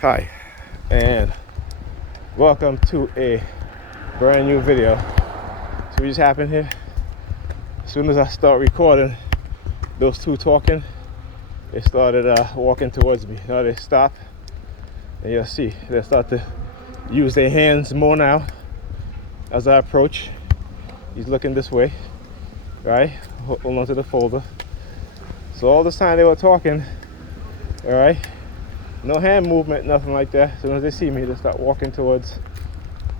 Hi, and welcome to a brand new video. So what just happened here? As soon as I start recording those two talking, they started walking towards me. Now they stop, and you'll see they start to use their hands more now as I approach. He's looking this way, right? Hold on to the folder. So all this time they were talking, all right? No hand movement, nothing like that. As soon as they see me, they start walking towards,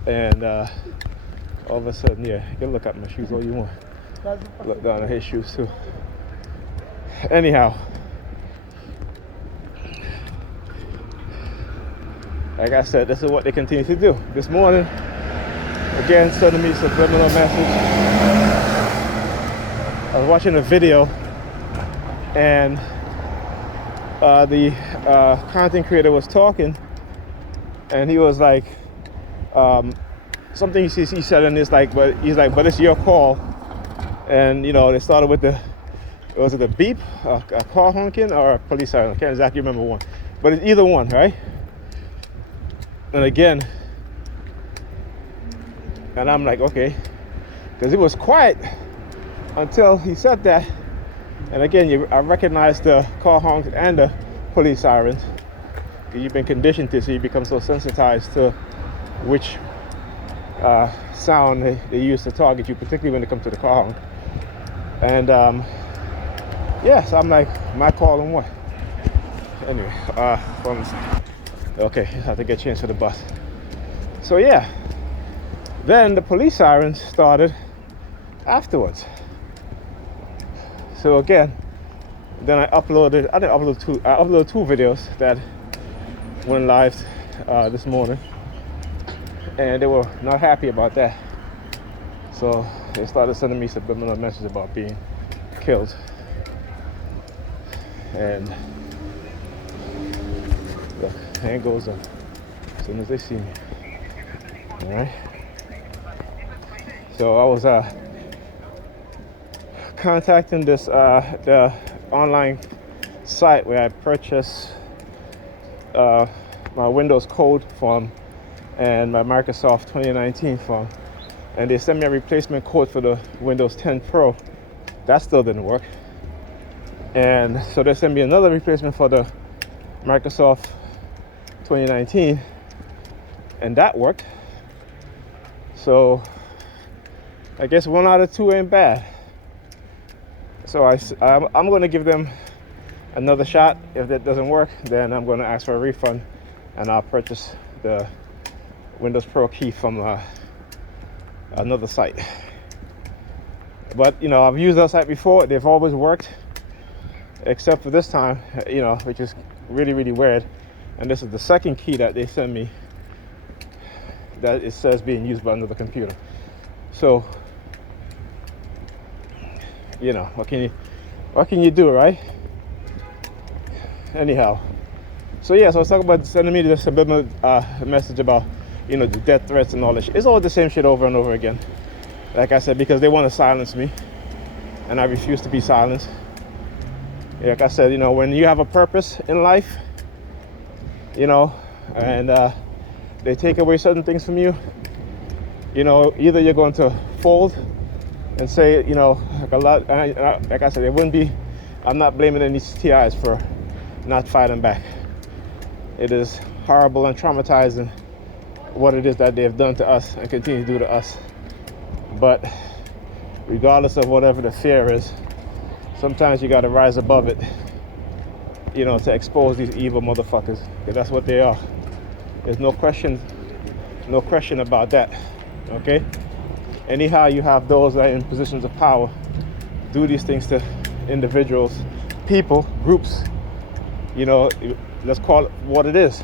and all of a sudden, yeah, you can look at my shoes all you want. Look down at his shoes too. Anyhow, like I said, this is what they continue to do. This morning, again, sending me a subliminal message. I was watching a video, and the content creator was talking, and he was like, something he said in this, like, but he's like, but it's your call. And you know, they started with was it a beep, a car honking, or a police siren? I can't exactly remember one, but it's either one, right? And again, and I'm like, okay, because it was quiet until he said that. And again, I recognize the car honk and the police sirens. You've been conditioned to, so you become so sensitized to which sound they use to target you, particularly when it comes to the car honk. And so I'm like, my call and what? Anyway, okay, I have to get changed for the bus. So yeah, then the police sirens started afterwards. So again, then I uploaded two videos that went live this morning, and they were not happy about that. So they started sending me subliminal messages about being killed. And the hand goes up as soon as they see me. All right. So I was contacting this the online site where I purchased my Windows Code from and my Microsoft 2019 from, and they sent me a replacement code for the Windows 10 Pro. That still didn't work, and so they sent me another replacement for the Microsoft 2019, and that worked. So I guess 1 out of 2 ain't bad. So I'm going to give them another shot. If that doesn't work, then I'm going to ask for a refund, and I'll purchase the Windows Pro key from another site. But you know, I've used that site before. They've always worked, except for this time, you know, which is really, really weird. And this is the second key that they sent me that it says being used by another computer. So, you know, what can you do, right? Anyhow, so yeah, so I was talking about sending me this subliminal message about, you know, the death threats and all that shit. It's all the same shit over and over again. Like I said, because they want to silence me, and I refuse to be silenced. Like I said, you know, when you have a purpose in life, you know, and they take away certain things from you, you know, either you're going to fold and say, you know, like a lot, like I said, it wouldn't be, I'm not blaming any TIs for not fighting back. It is horrible and traumatizing what it is that they have done to us and continue to do to us. But regardless of whatever the fear is, sometimes you got to rise above it, you know, to expose these evil motherfuckers, because that's what they are. There's no question about that, okay? Anyhow, you have those that are in positions of power do these things to individuals, people, groups, you know, let's call it what it is,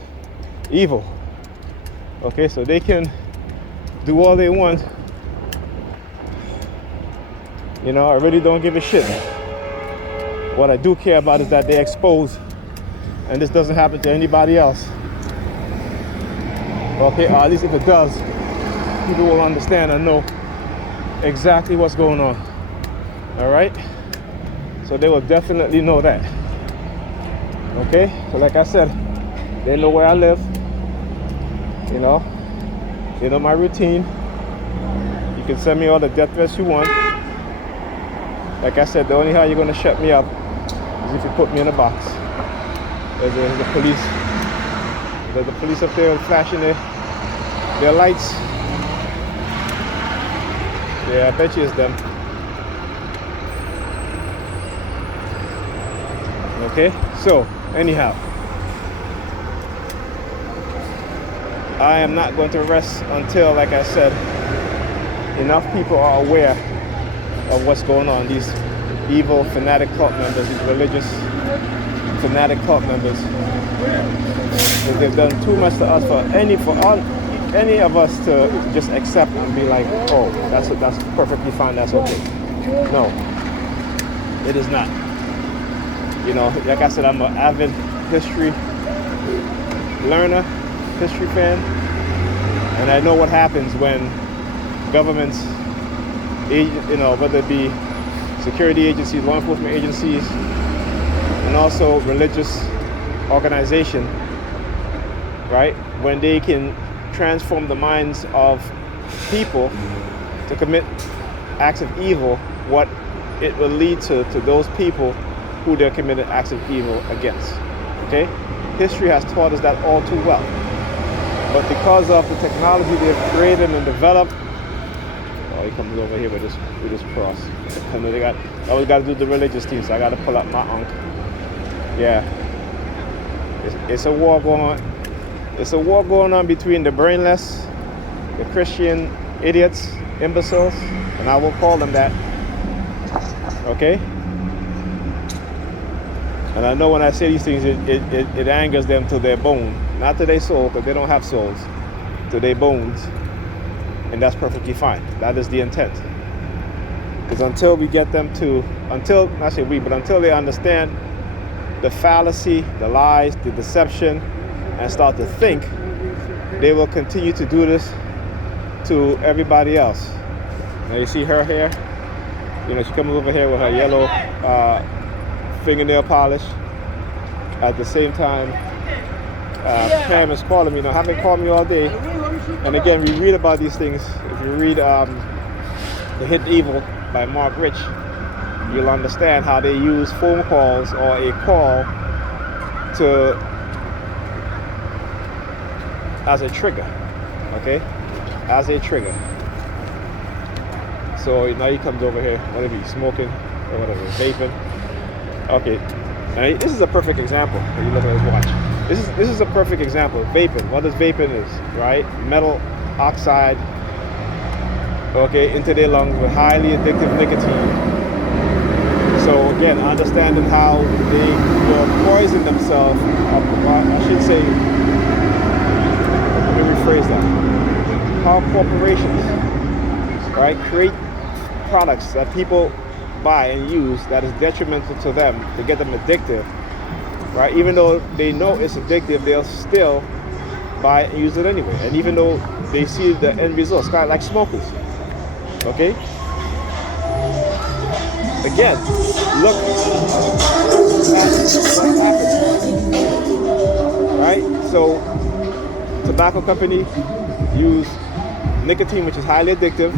evil. Okay, so they can do all they want. You know, I really don't give a shit. What I do care about is that they expose, and this doesn't happen to anybody else. Okay, or at least if it does, people will understand and know exactly what's going on. All right, so they will definitely know that. Okay, so like I said, They know where I live. You know, they know my routine. You can send me all the death threats you want. Like I said, the only how you're gonna shut me up is if you put me in a box. There's the police. There's the police up there flashing their lights. Yeah, I bet you it's them. Okay, so anyhow, I am not going to rest until, like I said, enough people are aware of what's going on. These evil fanatic cult members, these religious fanatic cult members, they've done too much to us for any of us to just accept and be like, oh, that's perfectly fine, that's okay. No, it is not. You know, like I said, I'm an avid history learner, history fan, and I know what happens when governments, you know, whether it be security agencies, law enforcement agencies, and also religious organization, right? When they can transform the minds of people to commit acts of evil, what it will lead to those people who they're committing acts of evil against. Okay? History has taught us that all too well. But because of the technology they've created and developed, oh, he comes over here with this cross. And they always got to do the religious team, so I got to pull up my unk. Yeah, it's a war going on. It's a war going on between the brainless, the Christian idiots, imbeciles, and I will call them that. Okay? And I know when I say these things, it angers them to their bone. Not to their soul, because they don't have souls. To their bones. And that's perfectly fine. That is the intent. Because until we get them to, until they understand the fallacy, the lies, the deception, and start to think, they will continue to do this to everybody else. Now you see her here? You know, she comes over here with her yellow fingernail polish. At the same time, Pam is calling me. Now, haven't called me all day. And again, we read about these things. If you read The Hidden Evil by Mark Rich, you'll understand how they use phone calls or a call as a trigger. Okay? As a trigger. So now he comes over here, whatever he's smoking or whatever, vaping. Okay, now this is a perfect example. When you look at his watch, this is a perfect example of vaping. What does vaping is, right? Metal oxide, okay, into their lungs with highly addictive nicotine. So again, understanding how they will poison themselves. I should say, let me rephrase that. How corporations, right, create products that people buy and use that is detrimental to them to get them addictive, right? Even though they know it's addictive, they'll still buy it and use it anyway. And even though they see the end result, it's kind of like smokers. Okay? Again, look at what happens. Right? So, tobacco company use nicotine, which is highly addictive,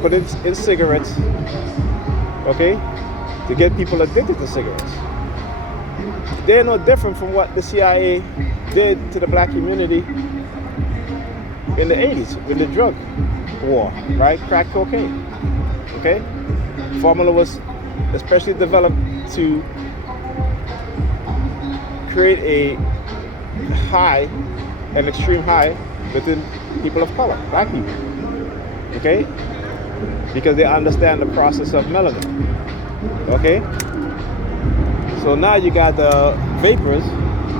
put it in cigarettes, okay, to get people addicted to cigarettes. They're no different from what the CIA did to the black community in the 80s with the drug war, right? Crack cocaine, okay? Formula was especially developed to create a high, an extreme high within people of color, black people, okay? Because they understand the process of melanin, okay? So now you got the vapors,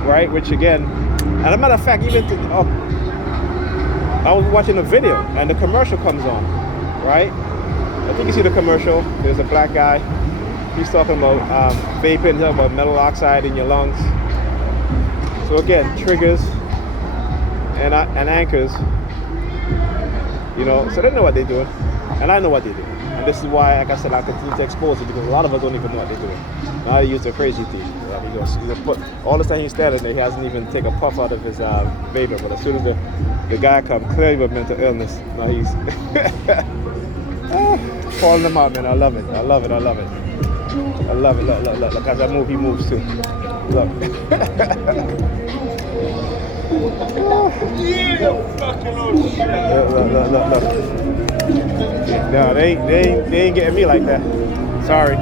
right? Which again, and as a matter of fact, I was watching a video and the commercial comes on, right? I think you see the commercial. There's a black guy. He's talking about vaping, talking about metal oxide in your lungs. So again, triggers and anchors, you know, so they know what they're doing. And I know what they do. And this is why, like I said, I continue to expose it, because a lot of us don't even know what they're doing. Now they use the crazy teeth. He goes, put, all the time he's standing there, he hasn't even taken a puff out of his vapor. But as soon as the guy comes, clearly with mental illness, now he's calling them out, man. I love it. I love it. I love it. I love it. Look, look, look. Look, as I move, he moves too. Look. Yeah, fucking old shit. Look. No, they ain't getting me like that. Sorry.